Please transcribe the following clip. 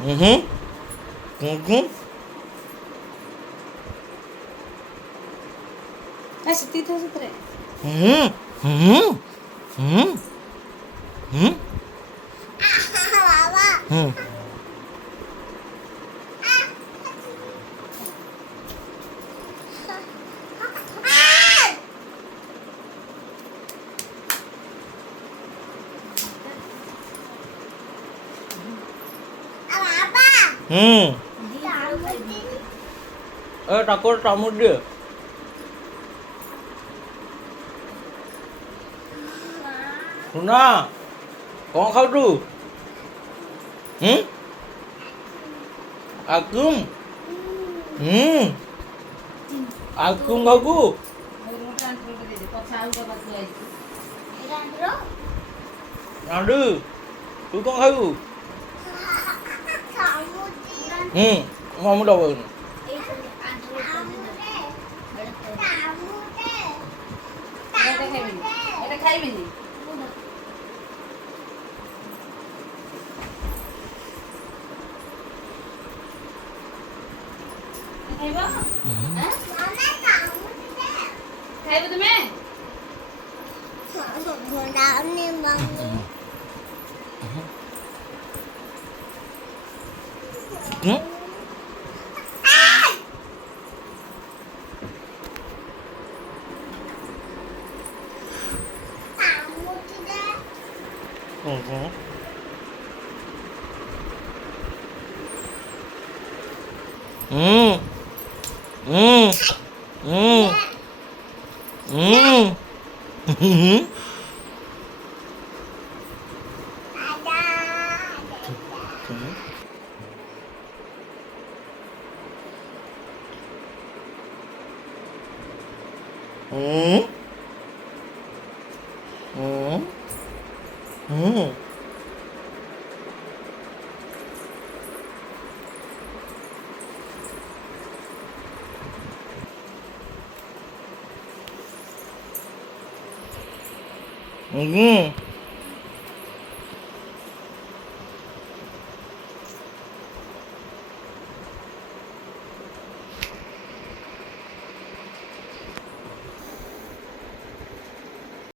Mhm. Mhm. असं तिथंच उतरे. Mhm. Mhm. Mhm. Mhm. Mhm. Hmm. Takut kamu dia. Luna, kau kau tu? Hmm? Akum? Hmm. Akum kau? Ada. Tu kau kau? Hmm. Kamu dah pun. এটা খাইবি নি? খাইবা? হ্যাঁ? খাইবে তুমি? Hmm? Mhm. Hmm. Hmm. Hmm. Hmm. Hmm. Hmm. Hmm. Hmm. Hmm.